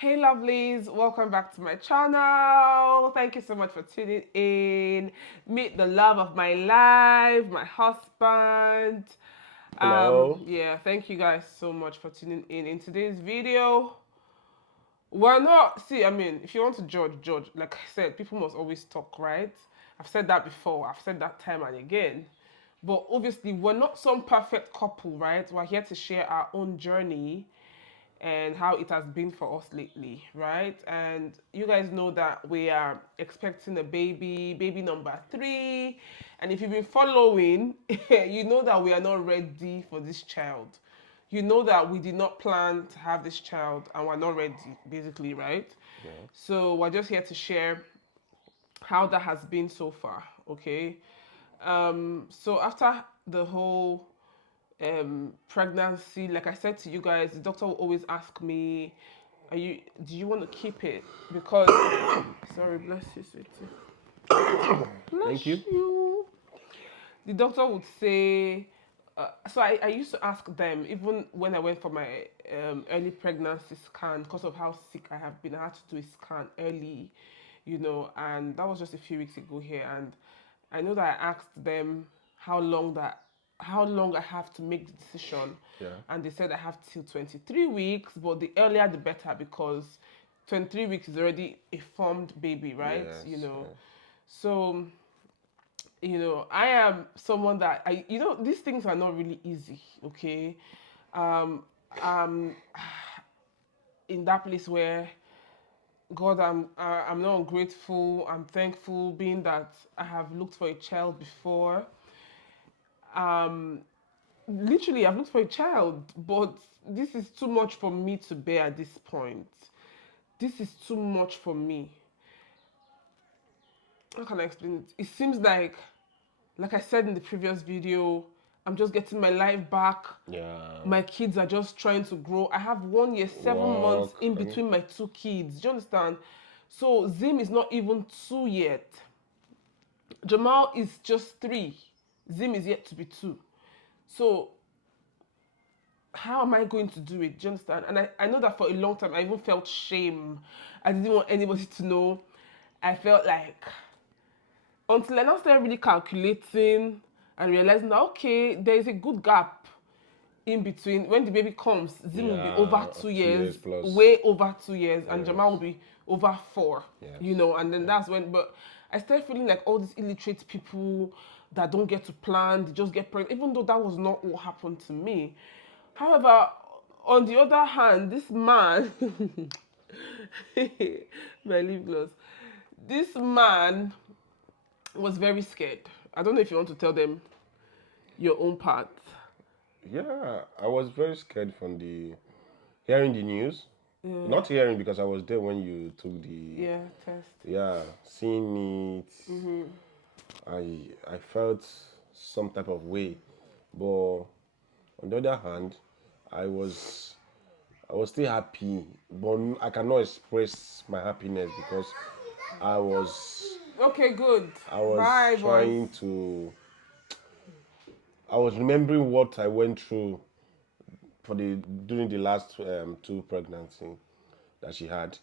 Hey lovelies, welcome back to my channel. Thank you so much for tuning in. Meet the love of my life, my husband. Hello. Yeah, thank you guys so much for tuning in. In today's video, we're not, see, I mean, if you want to judge. Like I said, people must always talk, right? I've said that before, I've said that time and again. But obviously, we're not some perfect couple, right? We're here to share our own journey and how it has been for us lately, right? And you guys know that we are expecting a baby number 3. And if you've been following, you know that we are not ready for this child. You know that we did not plan to have this child and we're not ready, basically, right? Yeah. So we're just here to share how that has been so far, okay? So after the whole pregnancy, like I said to you guys, the doctor will always ask me, do you want to keep it? Because, sorry, bless you, sweetie. Bless Thank you. you. The doctor would say, so I used to ask them, even when I went for my early pregnancy scan, because of how sick I have been, I had to do a scan early, and that was just a few weeks ago here. And I know that I asked them how long that how long I have to make the decision, Yeah. and they said I have till 23 weeks, but the earlier the better because 23 weeks is already a formed baby, right? Yes. Yes. So I am someone that these things are not really easy, okay? Um, I'm in that place where God, I'm not ungrateful. I'm thankful, being that I have looked for a child before. Um, Literally, I've looked for a child, but this is too much for me to bear at this point. This is too much for me. How can I explain it? It seems like I said in the previous video, I'm just getting my life back. Yeah. My kids are just trying to grow. I have 1 year, 7 months Walk. in between my 2 kids. Do you understand? So Zim is not even 2 yet. Jamal is just 3. Zim is yet to be 2. So how am I going to do it? Do you understand? And I know that for a long time I even felt shame. I didn't want anybody to know. I felt like until I now started really calculating and realizing that okay, there is a good gap in between. When the baby comes, Zim will be over Yeah. 2 years, 2 years plus. way over 2 years, and Jamal will Yes. be over 4. Yes. And then Yeah. that's when. But I started feeling like all these illiterate people that don't get to plan, they just get pregnant, even though that was not what happened to me. However, on the other hand, this man, my lip gloss, this man was very scared. I don't know if you want to tell them your own part. Yeah. I was very scared from the hearing the news. Yeah, Not hearing because I was there when you took the. yeah, test. Yeah. Seeing it. Mm-hmm. I felt some type of way, but on the other hand, I was I was still happy, but I cannot express my happiness because I was Okay, good. I was Bye, boys. trying to I was remembering what I went through for the during the last 2 pregnancy that she had.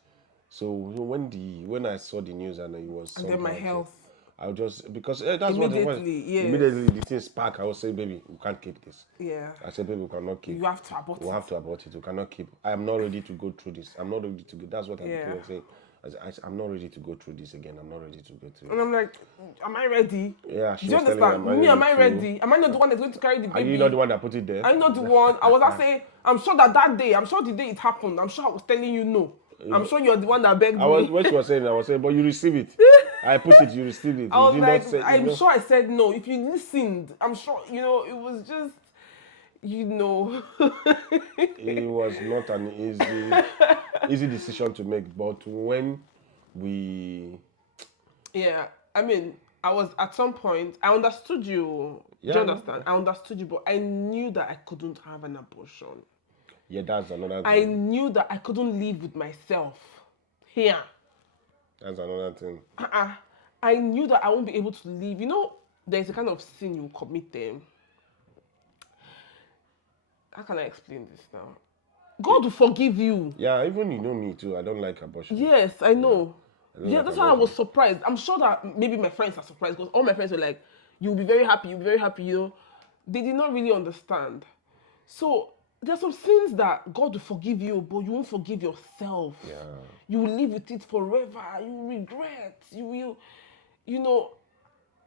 So when I saw the news and it was And then something my like that, health. I would just because that's what it was. Immediately, yes. Immediately the thing spark. I would say, baby, we can't keep this. Yeah. I said, baby, we cannot keep. You have to abort We it. have to abort it. We cannot keep. I am not ready to go through this. I'm not ready to go. That's what I Yeah. became saying. I'm not ready to go through this again. I'm not ready to go through And this. I'm like, am I ready? Yeah, Do she you was telling me, understand? am I Me, am ready I to? ready? Am I not the one that's going to carry the Are you not the baby? one that put it there? I'm not the one. I was not saying, I'm sure that day, I'm sure the day it happened, I'm sure I was telling you no. I'm sure you're the one that begged I was me. what she was saying. I was saying, but you receive it. I put it. You receive it. I You was did not like, say. You I'm know. sure I said no. If you listened, I'm sure, it was just, you know. It was not an easy decision to make. But when we, Yeah, I mean, I was at some point, I understood you. Do yeah, you I know. understand? I understood you, but I knew that I couldn't have an abortion. Yeah, that's another I thing. knew that I couldn't live with myself here. That's another thing. Uh-uh. I knew that I won't be able to live. There's a kind of sin you commit them. How can I explain this now? God will forgive you. Yeah, even you know me too. I don't like abortion. Yes, I know. I don't Yeah, like that's why I abortion. was surprised. I'm sure that maybe my friends are surprised because all my friends were like, "You'll be very happy. You'll be very happy." You know, they did not really understand. So there's some sins that God will forgive you, but you won't forgive yourself. Yeah. You will live with it forever. You will regret. You will, you know,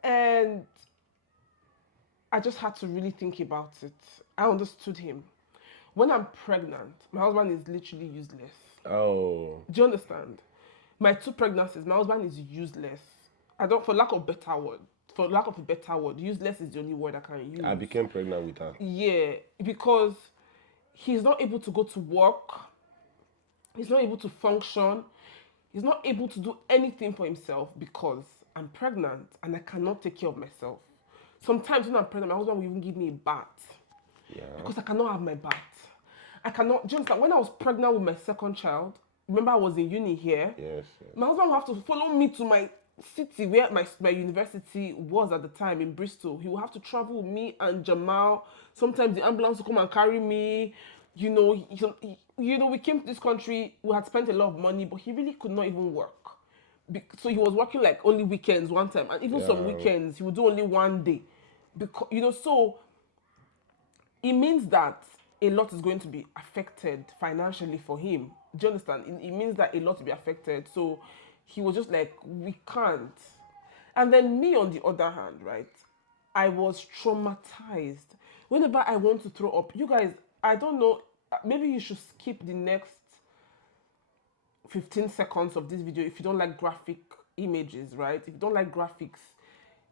and I just had to really think about it. I understood him. When I'm pregnant, my husband is literally useless. Oh. Do you understand? My 2 pregnancies, my husband is useless. I don't, for lack of a better word, useless is the only word I can use. I became pregnant with her. Yeah, because he's not able to go to work, he's not able to function, he's not able to do anything for himself because I'm pregnant and I cannot take care of myself. Sometimes when I'm pregnant, my husband will even give me a bath Yeah. because I cannot have my bath. I cannot. Do you understand? When I was pregnant with my second child, remember I was in uni here. Yes. My husband would have to follow me to my city where my university was at the time in Bristol. He would have to travel with me and Jamal. Sometimes the ambulance would come and carry me. You know, we came to this country. We had spent a lot of money, but he really could not even work. So he was working like only weekends one time, and even some Yeah. weekends he would do only one day. Because so it means that a lot is going to be affected financially for him. Do you understand? It means that a lot will be affected. So he was just like, we can't. And then me, on the other hand, right, I was traumatized. Whenever I want to throw up, you guys, I don't know, maybe you should skip the next 15 seconds of this video if you don't like graphic images, right? If you don't like graphics,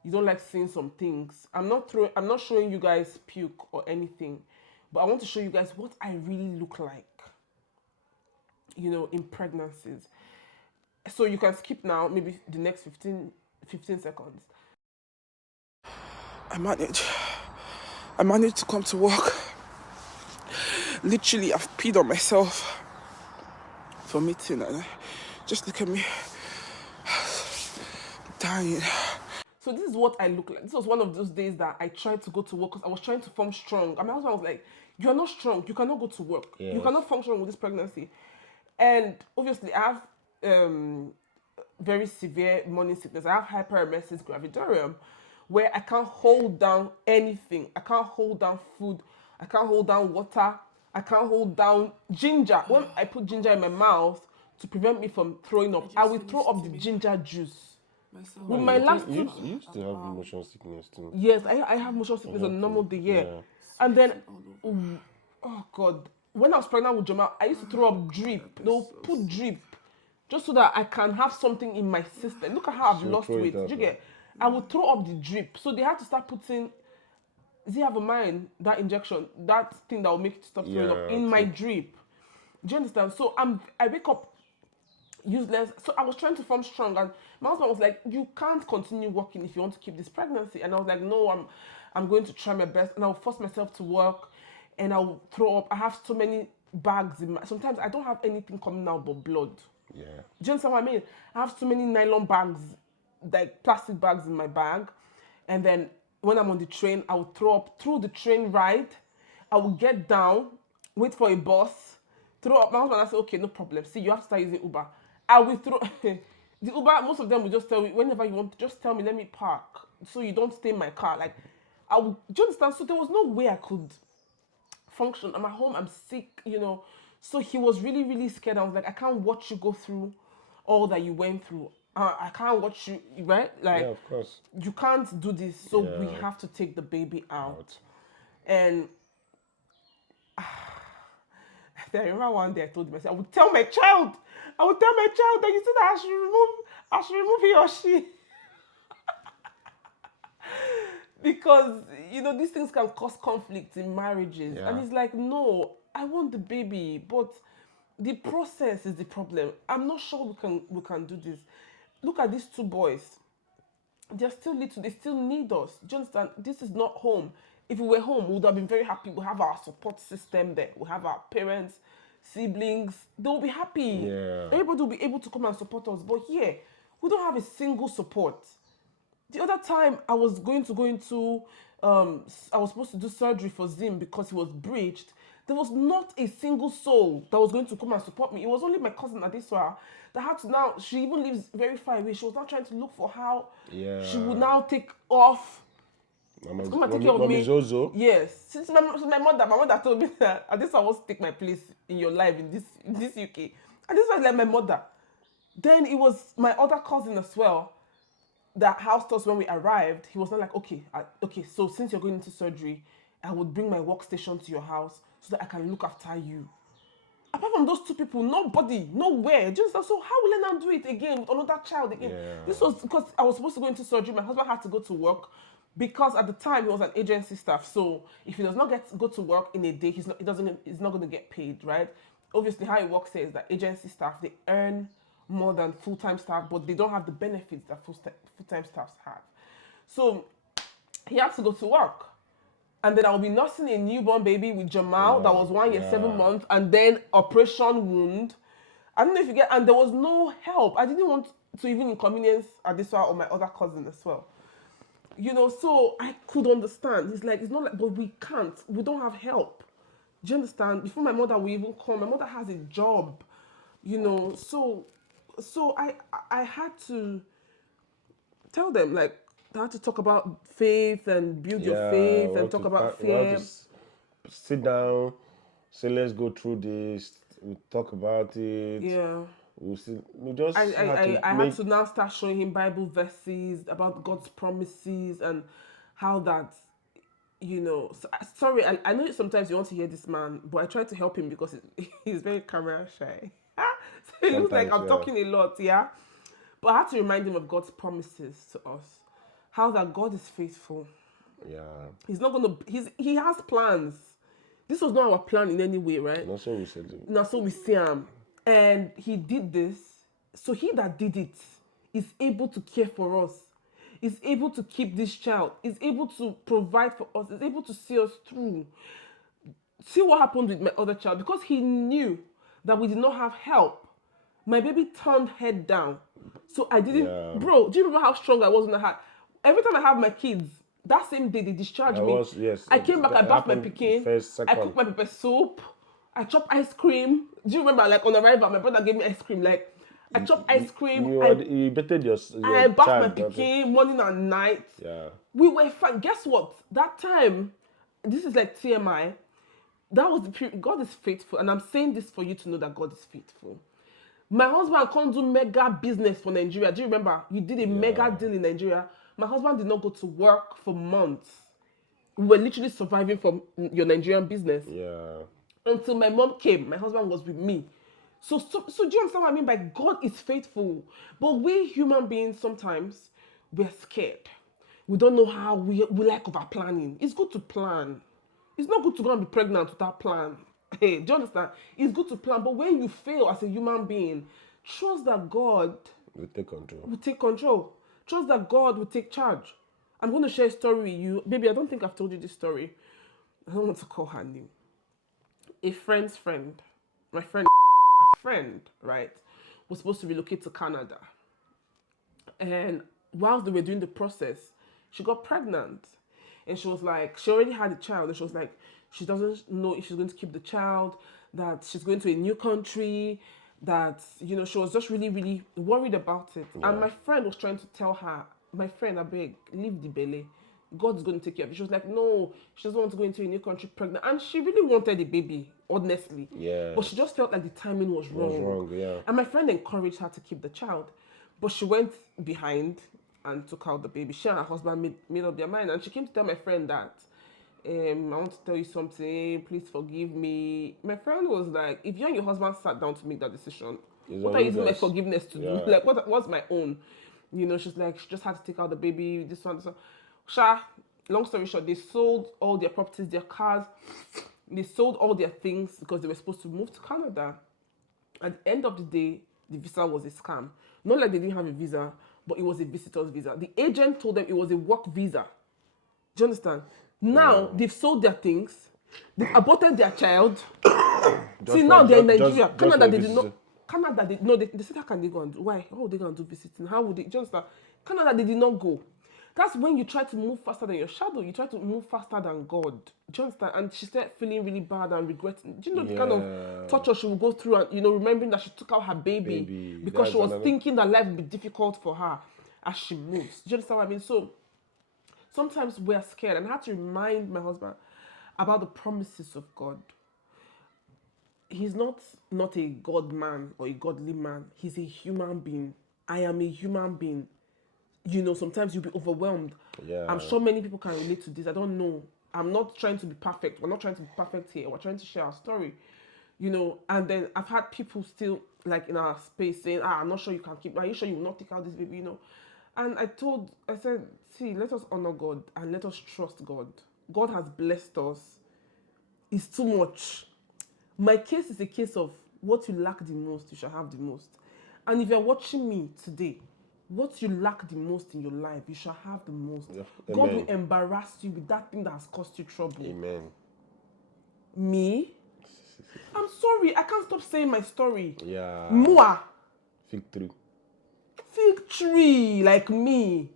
you don't like seeing some things. I'm not showing you guys puke or anything, but I want to show you guys what I really look like, in pregnancies. So you can skip now, maybe the next 15 seconds. I managed to come to work. Literally, I've peed on myself for meeting, and just look at me, dying. So this is what I look like. This was one of those days that I tried to go to work because I was trying to form strong. And my husband was like, "You are not strong. You cannot go to work. You Yes. cannot function with this pregnancy." And obviously, I have very severe morning sickness. I have hyperemesis gravidarum, where I can't hold down anything. I can't hold down food. I can't hold down water. I can't hold down ginger. When I put ginger in my mouth to prevent me from throwing up, I will throw up the ginger juice. With my last You two, used to have motion sickness too. yes, I have motion sickness on a normal day, yeah. And then, oh God, when I was pregnant with Jamal, I used to throw up drip. They'll put drip just so that I can have something in my system. Look at how I've So lost throw it weight. up, Do you get? I would throw up the drip. So they had to start putting, does he have a mind, that injection, that thing that will make it stop throwing up Yeah, in my okay. drip. Do you understand? So I wake up useless. So I was trying to form strong, and my husband was like, "You can't continue working if you want to keep this pregnancy." And I was like, "No, I'm going to try my best, and I'll force myself to work, and I'll throw up. I have so many bags in my. Sometimes I don't have anything coming out but blood. Yeah. Do you understand what I mean? I have so many nylon bags, like plastic bags in my bag, and then when I'm on the train, I will throw up through the train ride. I will get down, wait for a bus, throw up. My husband, I say, okay, no problem. See, you have to start using Uber. I will throw the Uber. Most of them will just tell me whenever you want, just tell me, let me park, so you don't stay in my car. Like, I would. Do you understand? So there was no way I could function. I'm at home, I'm sick. So he was really, really scared. I was like, I can't watch you go through all that you went through. I can't watch you, right? Like, Yeah, of course. you can't do this. So we Yeah. have to take the baby out. And I remember one day I told myself, I would tell my child that you said that I should remove he or she. Because these things can cause conflict in marriages, and Yeah. it's like, no, I want the baby, but the process is the problem. I'm not sure we can do this. Look at these 2 boys. They're still little. They still need us. Do you understand? This is not home. If we were home, we would have been very happy. We have our support system there. We have our parents, siblings. They'll be happy. Yeah. Everybody will be able to come and support us. But here, we don't have a single support. The other time I was going to go into, I was supposed to do surgery for Zim because he was breached. There was not a single soul that was going to come and support me. It was only my cousin Adeswa that had to now, she even lives very far away. She was now trying to look for how she would now take off to come and take care of me. Zozo. Yes. Since my mother told me that Adeswa wants to take my place in your life in this UK. Adeswa is like my mother. Then it was my other cousin as well that housed us when we arrived. He was not like, okay, so since you're going into surgery, I would bring my workstation to your house so that I can look after you. Apart from those two people, nobody, nowhere. Just so how will I now do it again with another child again? Yeah. This was because I was supposed to go into surgery. My husband had to go to work because at the time he was an agency staff. So if he does not go to work in a day, he's not going to get paid, right? Obviously, how it works here is that agency staff, they earn more than full-time staff, but they don't have the benefits that full-time staffs have. So he had to go to work. And then I'll be nursing a newborn baby with Jamal that was 1 year, 7 months, and then operation wound. I don't know if you get, and there was no help. I didn't want to even inconvenience Adeswa or my other cousin as well. So I could understand. He's like, it's not like, but we can't. We don't have help. Do you understand? Before my mother will even come, my mother has a job. So I had to tell them, like, I had to talk about faith and build your faith and talk about fear. Sit down, say, let's go through this, we'll talk about it. Yeah. I had to now start showing him Bible verses about God's promises and how that, sorry, I know sometimes you want to hear this man, but I try to help him because he's very camera shy. So it looks like I'm talking a lot, yeah? But I had to remind him of God's promises to us. How that God is faithful. Yeah. He's not gonna. He has plans. This was not our plan in any way, right? Not so we said it. Not so we see him, and he did this. So he that did it is able to care for us. Is able to keep this child. Is able to provide for us. Is able to see us through. See what happened with my other child, because he knew that we did not have help. My baby turned head down, so I didn't. Yeah. Bro, do you remember how strong I was when I had? Every time I have my kids, that same day they discharged me. Yes. I came back, I bathed my pikin, I cooked my pepper soup, I chopped ice cream. Do you remember, like, on arrival, my brother gave me ice cream, like, I chopped ice cream. You bettered your I bathed my pikin morning and night. Yeah. We were fine. Guess what? That time, this is like TMI, that was the period. God is faithful, and I'm saying this for you to know that God is faithful. My husband can't do mega business for Nigeria. Do you remember? You did a mega deal in Nigeria. My husband did not go to work for months. We were literally surviving from your Nigerian business. Yeah. Until my mom came, my husband was with me. So do you understand what I mean by God is faithful? But we human beings, sometimes, we're scared. We don't know how we like over planning. It's good to plan. It's not good to go and be pregnant without plan. Hey, do you understand? It's good to plan, but when you fail as a human being, trust that God will take control. Trust that God will take charge. I'm going to share a story with you. Baby, I don't think I've told you this story. I don't want to call her name. A friend's friend, my friend, right, was supposed to relocate to Canada. And whilst they were doing the process, she got pregnant. And she was like, she already had a child. And she was like, she doesn't know if she's going to keep the child, that she's going to a new country, that, she was just really, really worried about it. Yeah. And my friend was trying to tell her, my friend, I beg, leave the belly. God's going to take care of it. She was like, no, she doesn't want to go into a new country pregnant. And she really wanted a baby, honestly. Yeah. But she just felt like the timing was wrong. It was wrong, yeah. And my friend encouraged her to keep the child. But she went behind and took out the baby. She and her husband made up their mind. And she came to tell my friend that, I want to tell you something, please forgive me. My friend was like, if you and your husband sat down to make that decision, what are you using my forgiveness to do? Like, what's my own? She's like, she just had to take out the baby, this one. Sha, long story short, they sold all their properties, their cars, they sold all their things because they were supposed to move to Canada. At the end of the day, the visa was a scam. Not like they didn't have a visa, but it was a visitor's visa. The agent told them it was a work visa. Do you understand? Now, they've sold their things, they've aborted their child. See, now they're in Nigeria. Canada, they did not. Canada, they said, how can they go and do? Why? How would they go and do visiting? How would they? Do you understand? Canada, they did not go. That's when you try to move faster than your shadow. You try to move faster than God. Do you understand? And she started feeling really bad and regretting. Do you know the kind of Yeah. torture she will go through, and remembering that she took out her baby Baby. because she That's was another. thinking that life would be difficult for her as she moves. Do you understand what I mean? So sometimes we're scared, and I had to remind my husband about the promises of God. He's not a God man or a godly man. He's a human being. I am a human being. Sometimes you'll be overwhelmed. I'm Yeah. sure many people can relate to this. I don't know. I'm not trying to be perfect. We're not trying to be perfect here. We're trying to share our story. And then I've had people still like in our space saying, I'm not sure you can keep, are you sure you will not take out this baby? And I said, see, let us honor God and let us trust God. God has blessed us. It's too much. My case is a case of what you lack the most, you shall have the most. And if you're watching me today, what you lack the most in your life, you shall have the most. Yeah. God will Amen. embarrass you with that thing that has caused you trouble. Amen. Me? I'm sorry, I can't stop saying my story. Yeah. Moi, Fig tree. fig tree like me,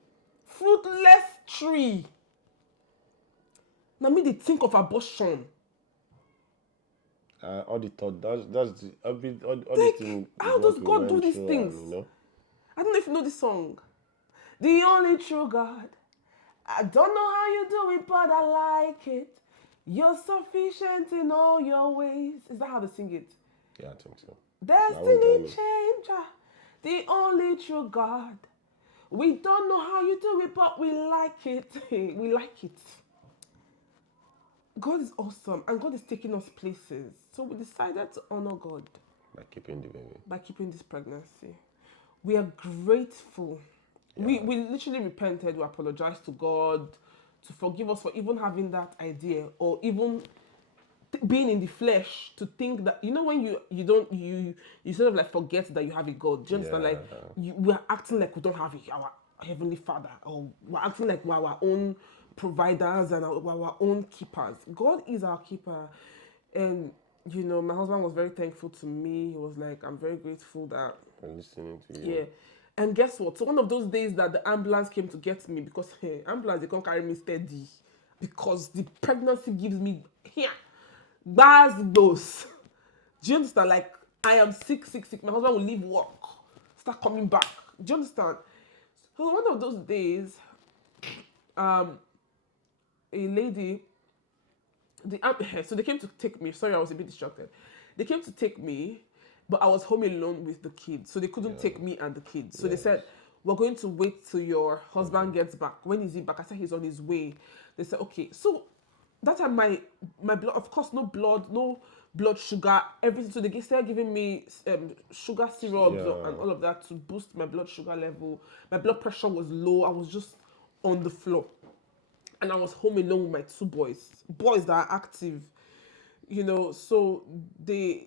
fruitless tree. Now me they think of abortion. All the thought. That's the all Like, this thing is how what does we God do went these through, things? and I don't know if you know this song. The only true God. I don't know how you do it, but I like it. You're sufficient in all your ways. Is that how they sing it? Yeah, I think so. Destiny changer. The only true God. We don't know how you do it, but we like it. We like it. God is awesome, and God is taking us places. So we decided to honor God By keeping the baby. by keeping this pregnancy. We are grateful. We literally repented. We apologized to God to forgive us for even having that idea, or even being in the flesh to think that, when you don't you sort of like forget that you have a God. Do you understand? Like we're acting like we don't have our heavenly Father, or we're acting like we're our own providers and we're our own keepers. God is our keeper. And my husband was very thankful to me. He was like, I'm very grateful that I'm listening to you. yeah. And guess what? So one of those days that the ambulance came to get me, because ambulance, they can't carry me steady, because the pregnancy gives me here bars those. Do you understand? Like, I am sick. My husband will leave work, start coming back. Do you understand? So one of those days, a lady, so they came to take me. Sorry, I was a bit distracted. They came to take me, but I was home alone with the kids, so they couldn't take me and the kids. So they said, we're going to wait till your husband gets back. When is he back? I said, he's on his way. They said, okay. So that time my blood, of course, no blood sugar, everything. So they started giving me sugar syrups and all of that to boost my blood sugar level. My blood pressure was low. I was just on the floor. And I was home alone with my two boys that are active. So they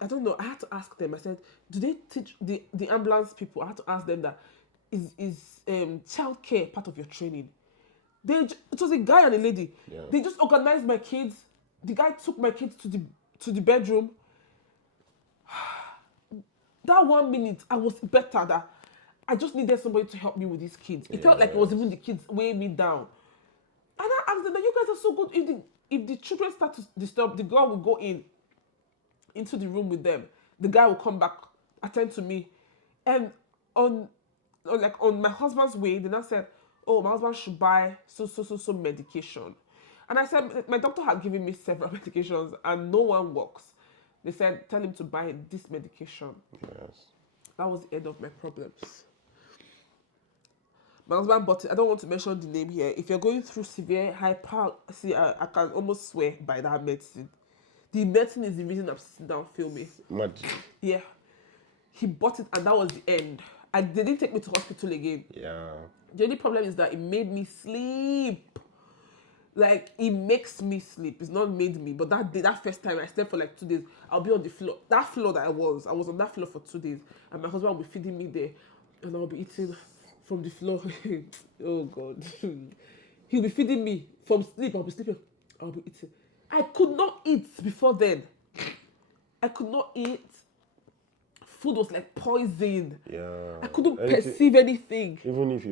I don't know, I had to ask them. I said, do they teach the ambulance people? I had to ask them that, is childcare part of your training? It was a guy and a lady. They just organized my kids. The guy took my kids to the bedroom. That 1 minute, I was better. That I just needed somebody to help me with these kids. It felt like it was even the kids weighing me down. And I asked them that, you guys are so good. If the children start to disturb, the girl will go into the room with them. The guy will come back, attend to me. And on my husband's way, they now said, oh, my husband should buy so medication. And I said, my doctor had given me several medications and no one works. They said, tell him to buy this medication. Yes. That was the end of my problems. My husband bought it. I don't want to mention the name here. If you're going through severe hyper, I can almost swear by that medicine. The medicine is the reason I'm sitting down filming. Magic. Yeah. He bought it and that was the end. And they didn't take me to hospital again. Yeah. The only problem is that it made me sleep. Like, it makes me sleep. It's not made me. But that day, that first time, I slept for like 2 days. I'll be on the floor. That floor that I was on that floor for 2 days. And my husband will be feeding me there. And I'll be eating from the floor. Oh, God. He'll be feeding me from sleep. I'll be sleeping. I'll be eating. I could not eat before then. I could not eat food was like poison. Yeah. I couldn't Anything, perceive anything. even if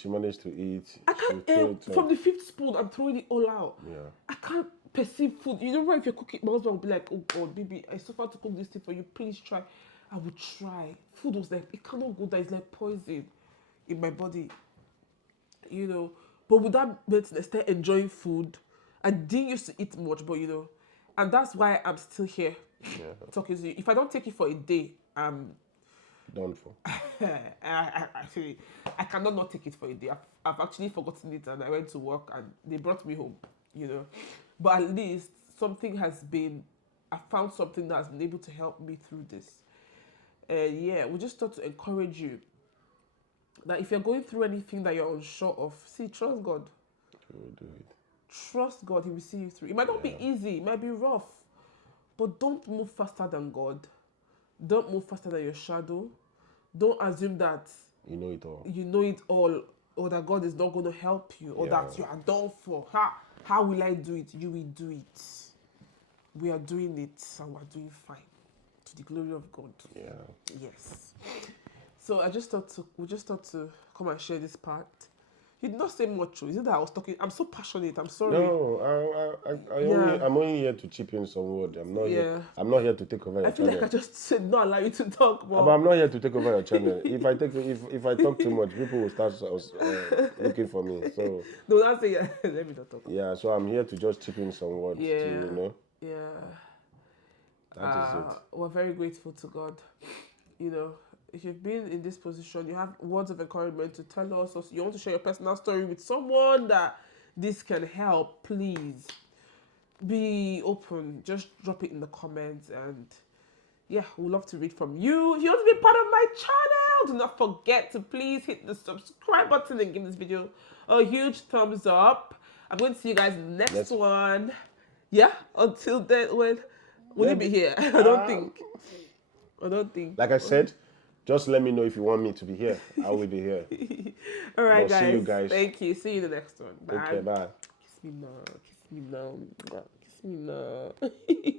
she managed to eat, I she'll can't, throw it from out. the fifth spoon, I'm throwing it all out. Yeah. I can't perceive food. You know, right, if you're cooking, my husband will be like, oh God, baby, I suffered to cook this thing for you. Please try. I would try. Food was like, it cannot go there. It's like poison in my body. You know, but with that meant I started enjoying food. I didn't used to eat much, but you know, and that's why I'm still here Yeah. talking to you. If I don't take it for a day, Done for. actually, I cannot not take it for a day. I've actually forgotten it, and I went to work, and they brought me home. You know, but at least something has been. I found something that has been able to help me through this. Yeah, we just thought to encourage you that if you're going through anything that you're unsure of, see, trust God. We'll do it. Trust God, He will see you through. It might not be easy, it might be rough, but don't move faster than God. Don't move faster than your shadow. Don't assume that You know it all. you know it all, or that God is not going to help you, or Yeah. that you are done for. How will I do it? You will do it. We are doing it, and we're doing fine. To the glory of God. Yeah. Yes. So we just thought to come and share this part. You did not say much. Is it that I was talking? I'm so passionate. I'm sorry. No, I'm only here to chip in some word. I'm not here. Yeah. I'm not here to take over your I feel channel. like I just said not allow you to talk more. But I'm not here to take over your channel. If I talk too much, people will start looking for me. So No, that's it. Yeah. Let me not talk. yeah, so I'm here to just chip in some words. Yeah. To, you know. Yeah. That is it. We're very grateful to God. You know, if you've been in this position, you have words of encouragement to tell us, or you want to share your personal story with someone that this can help, please be open. Just drop it in the comments, and yeah, we'd love to read from you. If you want to be part of my channel, do not forget to please hit the subscribe button and give this video a huge thumbs up. I'm going to see you guys in the next one. Yeah, until then, will you be here? I don't think. Like I said, just let me know if you want me to be here. I will be here. All right, Well, guys. see you guys. Thank you. See you in the next one. Bye. Take care. Bye. Kiss me now. Kiss me now. Kiss me now.